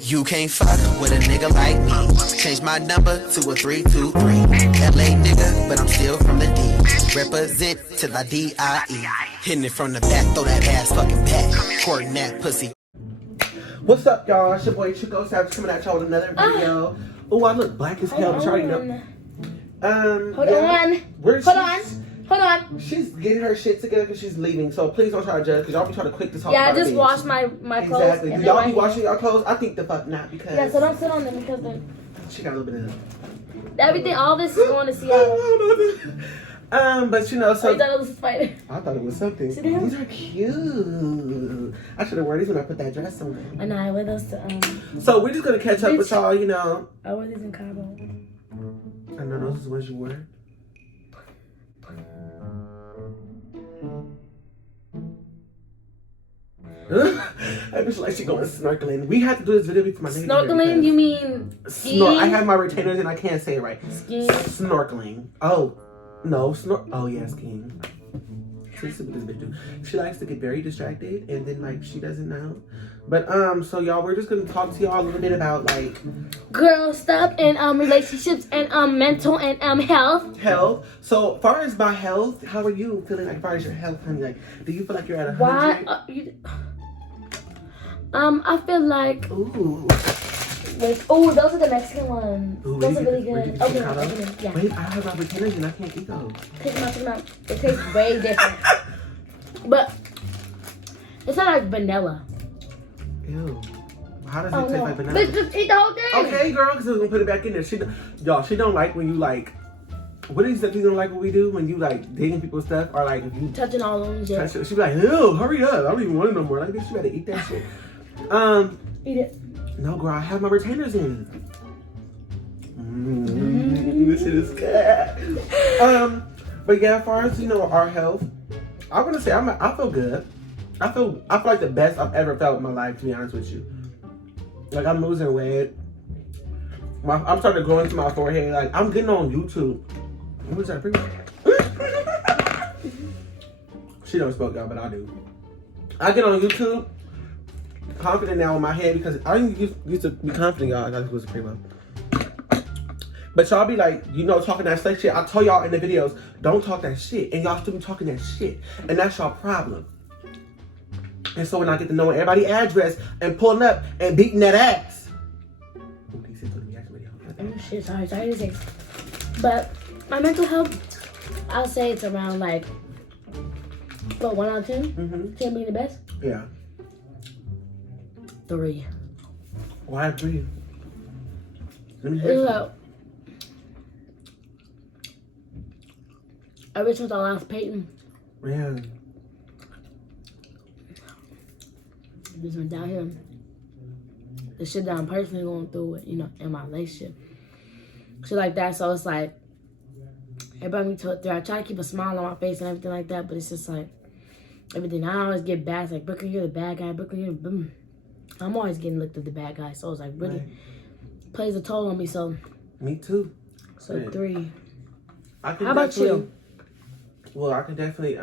You can't fuck with a nigga like me. Change my number to a 323. LA nigga, but I'm still from the D. Represent till I D-I-E. Hitting it from the back, throw that ass fucking back. Courting that pussy. What's up, y'all? It's your boy ChucoSavage coming at y'all with another video. Oh, I look black as hell. Hold on. She's getting her shit together because she's leaving. So please don't try to judge because y'all be trying to quick to talk about I just washed my clothes. Exactly. Do y'all be washing y'all clothes? I think the fuck not because... Yeah, so don't sit on them because then... She got a little bit of... Everything, all this is going to see out. But you know, so... Oh, you thought it was a spider? I thought it was something. See them? These are cute. I should have worn these when I put that dress on. I know, I wear those to, So we're just going to catch up with y'all, you know. I wear these in Cabo. I know those is the ones you wear. I just like she going snorkeling. We have to do this video for my nigga. Snorkeling? You mean skiing? I have my retainers and I can't say it right. Skiing? Snorkeling. Oh, no. Oh, yeah, skiing. See what this bitch do. She likes to get very distracted and then, like, she doesn't know. But, so, y'all, we're just going to talk to y'all a little bit about, like... girl stuff and, relationships and, mental and, health. Health. So, as far as my health, how are you feeling, like, as far as your health, honey? Like, do you feel like you're at 100? Why? I feel like... Ooh. Like, oh, those are the Mexican ones. Ooh, those are really good. Okay, yeah. Wait, I have my retainers and I can't eat those. Take them out. It tastes way different. But it's not like vanilla. Ew. How does it taste like vanilla? Let's just eat the whole thing. Okay, girl, because we're going to put it back in there. She don't like when you, like... What is that you don't like what we do? When you, like, digging people's stuff? Or, like, if you... touching all of them, yeah. She be like, ew, hurry up. I don't even want it no more. Like, bitch, you better eat that shit. Eat it. No, girl, I have my retainers in. This shit is good. But yeah, as far as, you know, our health, I'm gonna say I feel good. I feel like the best I've ever felt in my life, to be honest with you. Like, I'm losing weight. I'm starting to grow into my forehead. Like, I'm getting on YouTube. What was that? She don't smoke, y'all, but I do. I get on YouTube. Confident now in my head because I didn't used to be confident, y'all. I got to was a primo. But y'all be like, you know, talking that sex shit. I told y'all in the videos, don't talk that shit. And y'all still be talking that shit. And that's y'all problem. And so when I get to know everybody's address and pulling up and beating that ass. Oh, shit, sorry to say. But my mental health, I'll say it's around like, what, 1 out of 10? Mm-hmm. 10 being the best? Yeah. 3. Why 3? Let me hear ever since I lost Peyton. Yeah. Just went down here. The shit that I'm personally going through with, you know, in my relationship. Shit like that. So it's like, everybody I try to keep a smile on my face and everything like that, but it's just like, everything. I always get bad. It's like, Brooker, you're the bad guy. Brooker, you're the... I'm always getting looked at the bad guy, so it's like really plays a toll on me. So me too. So yeah. 3. How about you? Well, I can definitely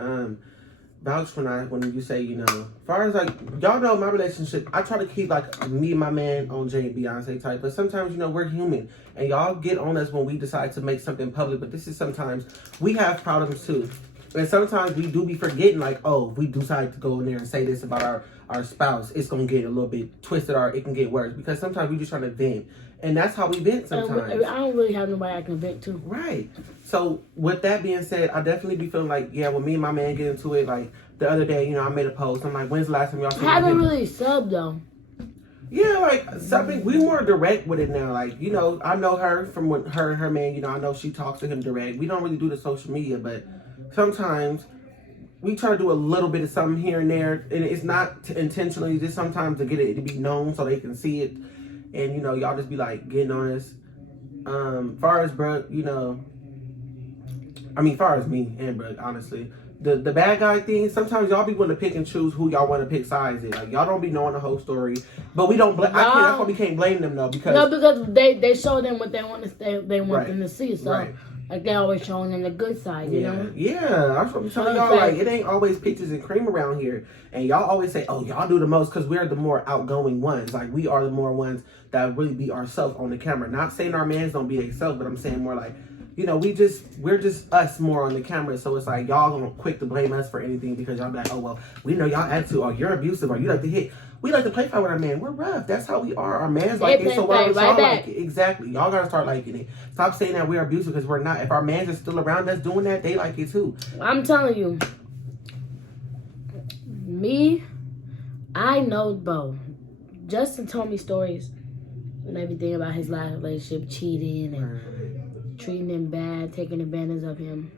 vouch when you say, you know, as far as like y'all know my relationship, I try to keep like me and my man on Jay and Beyonce type, but sometimes, you know, we're human and y'all get on us when we decide to make something public. But this is sometimes we have problems too. And sometimes we do be forgetting, like, oh, we decide to go in there and say this about our spouse, it's going to get a little bit twisted or it can get worse. Because sometimes we just trying to vent. And that's how we vent sometimes. I don't really have nobody I can vent to. Right. So, with that being said, I definitely be feeling like, yeah, when me and my man get into it, like, the other day, you know, I made a post. I'm like, when's the last time y'all seen I haven't really subbed, though. Yeah, like, something, we more direct with it now. Like, you know, I know her from when her and her man, you know, I know she talks to him direct. We don't really do the social media, but sometimes we try to do a little bit of something here and there, and it's not intentionally, just sometimes to get it to be known so they can see it, and you know, y'all just be like getting on us. Far as Brooke, you know, I mean, far as me and Brooke, honestly, the bad guy thing, sometimes y'all be willing to pick and choose who y'all want to pick sides in. Like, y'all don't be knowing the whole story, but we don't. That's why we can't blame them though, because they show them what they want to they want them to see. So Like they always showing them the good side, you know? Yeah, that's what I'm telling y'all. Like, it ain't always peaches and cream around here. And y'all always say, oh, y'all do the most because we're the more outgoing ones. Like, we are the more ones that really be ourselves on the camera. Not saying our mans don't be themselves, but I'm saying more like, you know, we're just us more on the camera. So it's like, y'all gonna quick to blame us for anything because y'all be like, oh, well, we know y'all attitude, or you're abusive, or you like to hit. We like to play fight with our man. We're rough. That's how we are. Our man's like it, so why don't y'all like it? Exactly. Y'all gotta start liking it. Stop saying that we're abusive because we're not. If our mans are still around us doing that, they like it too. I'm telling you, I know, bro. Justin told me stories and everything about his last relationship, cheating and treating him bad, taking advantage of him.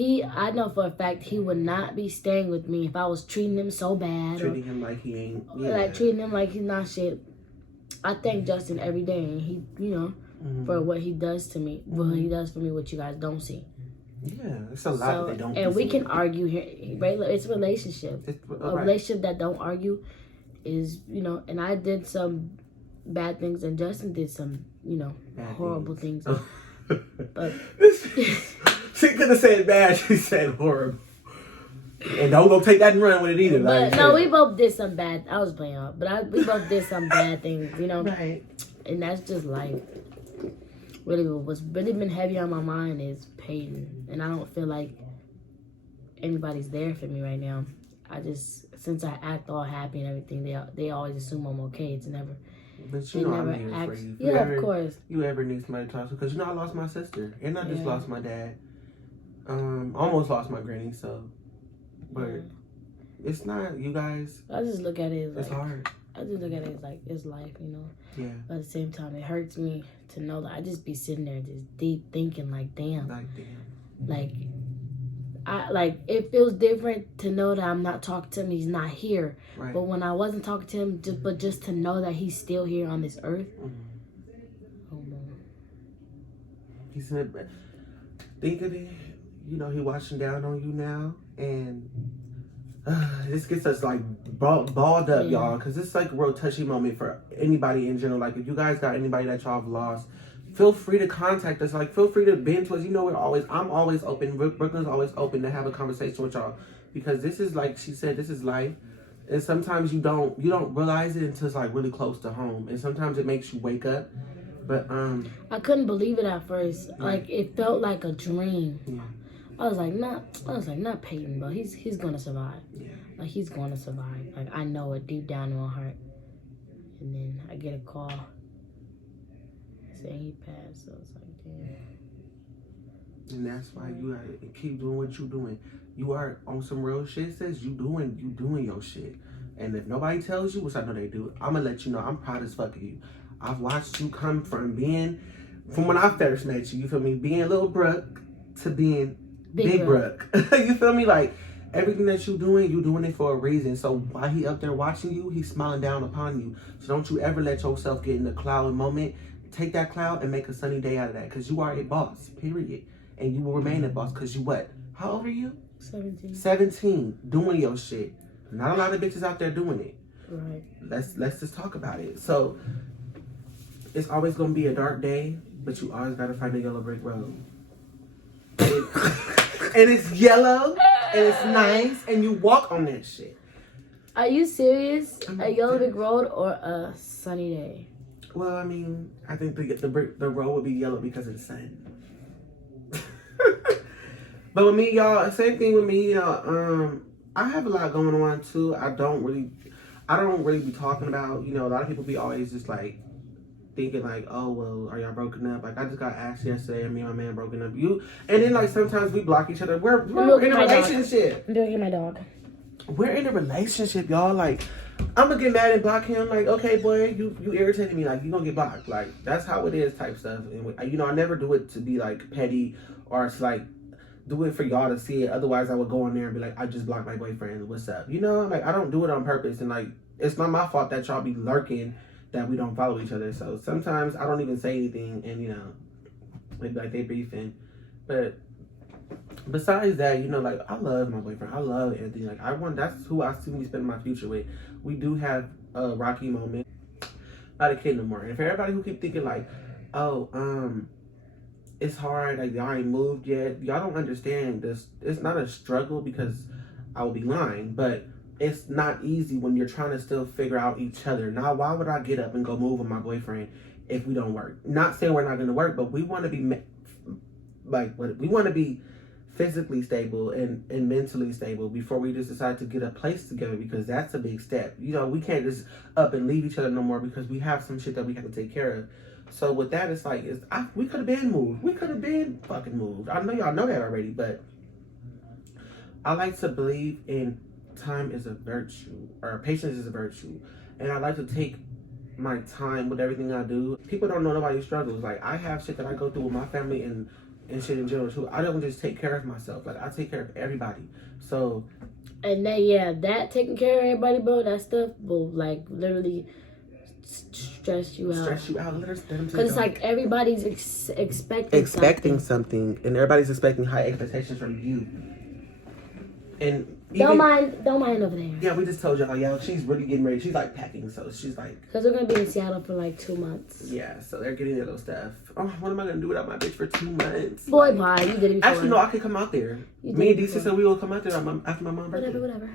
I know for a fact he would not be staying with me if I was treating him so bad. Treating him like he ain't. Yeah. Like treating him like he's not shit. I thank Justin every day, and he, you know, for what he does to me. What he does for me, what you guys don't see. Yeah, it's a lot that they don't. And we can argue here. Right? It's a relationship. A relationship that don't argue is, you know. And I did some bad things, and Justin did some, you know, horrible things. But she could have said bad. She said horrible. And don't go take that and run with it either. But no, we both did some bad. I was playing off, but we both did some bad things, you know. Right. And that's just life. Really, what's really been heavy on my mind is Peyton, and I don't feel like anybody's there for me right now. Since I act all happy and everything, they always assume I'm okay. It's never. But you know I'm here for you. Yeah, of course. You ever need somebody to talk to? Because you know I lost my sister, and I just lost my dad. Almost lost my granny. So, but it's not you guys. I just look at it as it's hard. I just look at it as like it's life, you know. Yeah. But at the same time, it hurts me to know that I just be sitting there just deep thinking like, damn. Like it feels different to know that I'm not talking to him. He's not here. Right. But when I wasn't talking to him, just to know that he's still here on this earth. Oh man. He said, think of it. You know, he watching down on you now, and this gets us like balled up, y'all, because it's like a real touchy moment for anybody in general. Like if you guys got anybody that y'all have lost, feel free to contact us. Like, feel free to bend to us. You know, I'm always open. Brooklyn's always open to have a conversation with y'all, because this is, like she said, this is life. And sometimes you don't realize it until it's like really close to home. And sometimes it makes you wake up. But I couldn't believe it at first. Like it felt like a dream. Yeah. I was like, not Peyton, but he's gonna survive. Yeah. Like he's gonna survive. Like I know it deep down in my heart. And then I get a call saying he passed. So it's like, damn. And that's why you gotta keep doing what you're doing. You are on some real shit. Says you doing your shit. And if nobody tells you, which I know they do, I'm gonna let you know. I'm proud as fuck of you. I've watched you come from when I first met you. You feel me? Being little Brooke to being Big Brooke. You feel me? Like everything that you're doing it for a reason. So while he up there watching you, he's smiling down upon you. So don't you ever let yourself get in the cloud moment. Take that cloud and make a sunny day out of that, because you are a boss, period. And you will remain a boss, because you what? How old are you? 17. 17, doing your shit. Not a lot of bitches out there doing it. Right. Let's just talk about it. So it's always gonna be a dark day, but you always gotta find a yellow brick road. And it's yellow and it's nice, and you walk on that shit. Are you serious? A yellow brick road or a sunny day? Well, I mean, I think the road would be yellow because of the sun. But with me, y'all, same thing with me. You know, I have a lot going on too. I don't really be talking about. You know, a lot of people be always just like thinking like, oh well, are y'all broken up? Like I just got asked yesterday, and me and my man broken up. And then like sometimes we block each other. We're in a relationship. I'm doing it my dog. We're in a relationship, y'all. Like I'm gonna get mad and block him. Like, okay, boy, you irritated me. Like you gonna get blocked. Like that's how it is, type stuff. And you know, I never do it to be like petty or it's like do it for y'all to see it. Otherwise, I would go on there and be like, I just blocked my boyfriend. What's up? You know, like I don't do it on purpose. And like it's not my fault that y'all be lurking that we don't follow each other. So sometimes I don't even say anything, and you know, like they beefing. But besides that, you know, like I love my boyfriend. I love Anthony. Like that's who I see me spending my future with. We do have a rocky moment. Not a kid no more. And for everybody who keep thinking like, oh, it's hard. Like, y'all ain't moved yet. Y'all don't understand this. It's not a struggle because I will be lying, but it's not easy when you're trying to still figure out each other. Now, why would I get up and go move with my boyfriend if we don't work? Not saying we're not going to work, but we want to be we want to be physically stable and mentally stable before we just decide to get a place together, because that's a big step. You know, we can't just up and leave each other no more because we have some shit that we have to take care of. So with that, it's like, we could have been moved. We could have been fucking moved. I know y'all know that already, but I like to believe in time is a virtue, or patience is a virtue. And I like to take my time with everything I do. People don't know nobody's struggles. Like, I have shit that I go through with my family and shit in general too. I don't just take care of myself. Like, I take care of everybody. So, and then that taking care of everybody, bro, that stuff will like literally stress you out. Because it's like everybody's expecting something, and everybody's expecting high expectations from you. And don't mind over there. Yeah, we just told y'all, she's really getting ready. She's like packing, so she's like, because we're gonna be in Seattle for like 2 months. Yeah, so they're getting their little stuff. Oh, what am I gonna do without my bitch for 2 months? Boy, bye. You did it before. Actually, no, I could come out there. Me and DC said we will come out there after my mom's birthday. Whatever.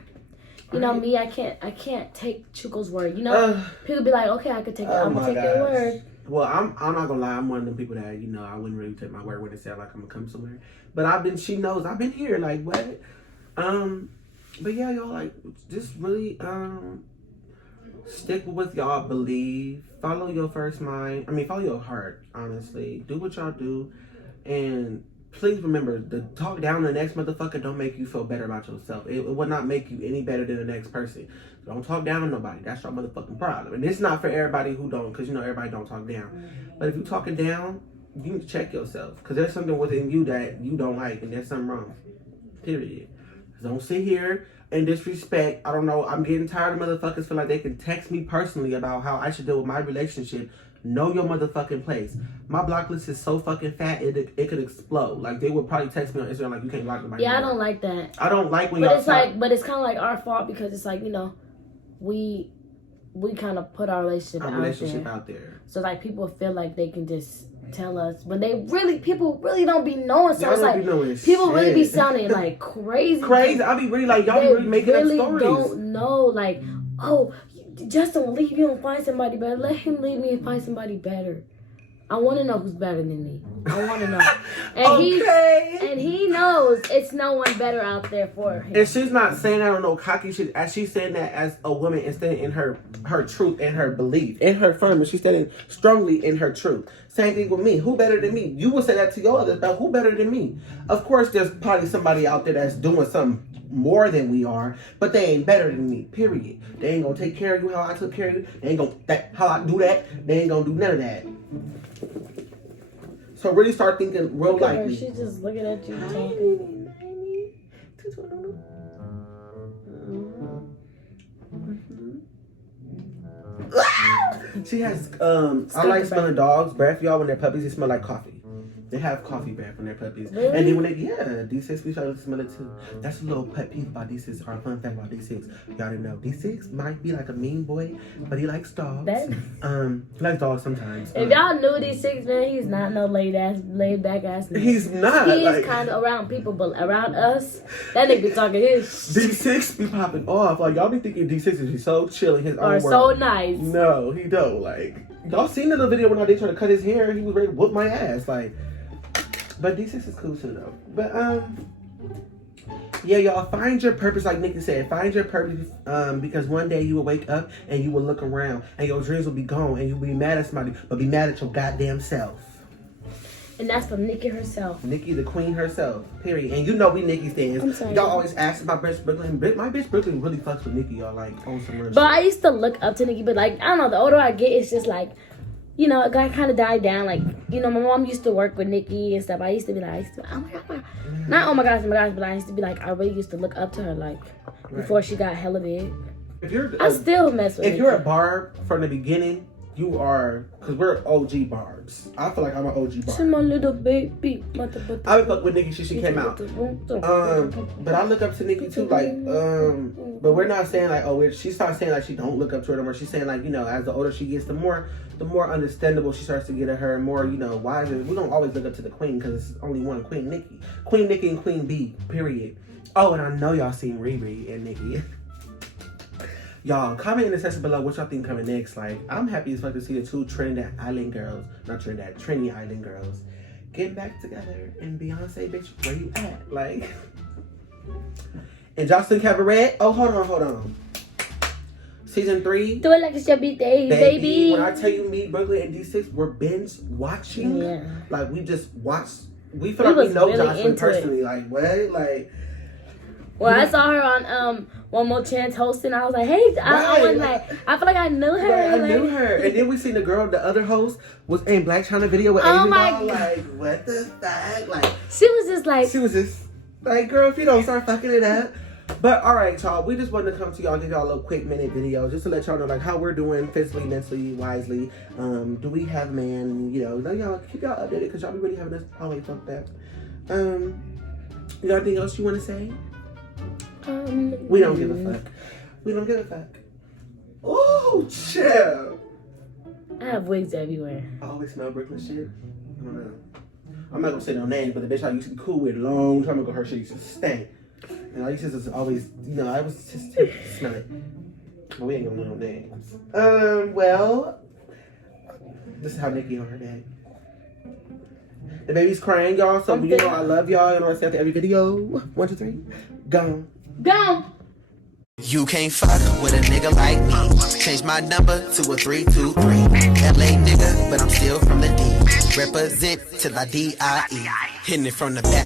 You know me, I can't take Chuco's word. You know, people be like, okay, I could take it. I'm gonna take your word. Well, I'm not gonna lie. I'm one of them people that, I wouldn't really take my word when they say like I'm gonna come somewhere. But she knows I've been here. Like, what? But yeah, y'all, like, just really stick with y'all believe. Follow your first mind. Follow your heart, honestly. Do what y'all do. And please remember, the talk down the next motherfucker don't make you feel better about yourself. It will not make you any better than the next person. Don't talk down on nobody. That's your motherfucking problem. And it's not for everybody who don't, because, everybody don't talk down. But if you talking down, you need to check yourself. Because there's something within you that you don't like, and there's something wrong. Period. Don't sit here and disrespect. I don't know. I'm getting tired of motherfuckers feel like they can text me personally about how I should deal with my relationship. Know your motherfucking place. My block list is so fucking fat, it could explode. Like, they would probably text me on Instagram like, you can't block nobody. Yeah, anymore. I don't like that. I don't like when but y'all it's like, but it's kind of like our fault, because it's like, we kind of put our relationship out there. So like, people feel like they can just tell us when people really don't be knowing. So it's like, people really be sounding like crazy. I be really like, y'all be really making up stories. They don't know, like, oh, just don't leave you and find somebody better. Let him leave me and find somebody better. I want to know who's better than me. I want to know. And he knows it's no one better out there for him. And she's not saying that on no cocky shit. As she's saying that as a woman and standing in her truth and her belief. In her firmness. She's standing strongly in her truth. Same thing with me. Who better than me? You would say that to your others, but who better than me? Of course, there's probably somebody out there that's doing something more than we are, but they ain't better than me, period. They ain't gonna take care of you how I took care of you. They ain't gonna, how I do that, they ain't gonna do none of that. So really start thinking real lightly. She's just looking at you talking. She has, I like smelling dogs' breath, y'all, when they're puppies. They smell like coffee. They have coffee breath when they're puppies. Really? And then when D6, we try to smell it too. That's a little pet peeve about D6, or a fun fact about D6. Y'all didn't know. D6 might be like a mean boy, but he likes dogs. He likes dogs sometimes. If y'all knew D6, man, he's not no laid back ass nigga. He's not. He's kind of around people, but around us, that nigga be talking his D6 be popping off. Like, y'all be thinking D6 is so chill in his own world. Or so nice. No, he don't. Like, y'all seen the video when I did try to cut his hair, he was ready to whoop my ass. Like, but D6 is cool too, though. But, yeah, y'all, find your purpose, like Nikki said. Find your purpose, because one day you will wake up and you will look around and your dreams will be gone and you'll be mad at somebody, but be mad at your goddamn self. And that's from Nikki herself. Nikki, the queen herself, period. And you know we Nikki stands. I'm sorry. Y'all always ask about bitch Brooklyn. My bitch Brooklyn really fucks with Nikki, y'all, like, on some real shit. But I used to look up to Nikki, but, like, I don't know, the older I get, it's just, like, it got kind of died down. Like, my mom used to work with Nikki and stuff. I used to be like, oh my God. Not oh my gosh, but I used to be like, I really used to look up to her, like, before she got hella big. I still mess with If you're a Barb from the beginning, you are, because we're OG barbs. I feel like I'm an OG barb. She's my little baby. I would fuck with Nikki since she came out. But I look up to Nikki too, like, but we're not saying like, oh, she's not saying like she don't look up to her anymore. She's saying like, you know, as the older she gets, the more understandable she starts to get at her, more, you know, wiser. We don't always look up to the queen because it's only one Queen Nikki. Queen Nikki and Queen B, period. Oh, and I know y'all seen Riri and Nikki. Y'all, comment in the section below what y'all think coming next. Like, I'm happy as fuck to see the two Trinidad Island girls, not Trinidad, Trinity Island girls, getting back together. And Beyonce, bitch, where you at? Like, and Jocelyn Cabaret. Oh, hold on. Season 3. Do it like it's your birthday, baby. When I tell you, me, Brooklyn, and D6, we're binge watching. Yeah. Like, we just watched. We feel like we know really Jocelyn personally. Like, what? Like. Well, I saw her on One More Chance hosting. I was like, hey, I was like, I feel like I knew her. Right, I knew her. And then we seen the girl, the other host, was in Black China video with Amy. Oh my God. Like, what the fuck? Like, she was just like, girl, if you don't start fucking it up. But all right, y'all, we just wanted to come to y'all and give y'all a little quick minute video just to let y'all know like how we're doing physically, mentally, wisely. Do we have a man? You know, y'all keep y'all updated because y'all be really having us always fucked up. You got anything else you want to say? We don't give a fuck. We don't give a fuck. Oh, chill. I have wigs everywhere. I always smell Brooklyn shit. I don't know. I'm not gonna say no names, but the bitch I used to be cool with a long time ago, her shit used to stink. And I used to always, you know, I was just smell it. But we ain't gonna know no names. Well, this is how Nikki on her day. The baby's crying, y'all, so you know I love y'all. You know I say after every video. 1, 2, 3. Go. Go. You can't fuck with a nigga like me. Change my number to a 323. LA nigga, but I'm still from the D. Represent till I D-I-E. Hitting it from the back.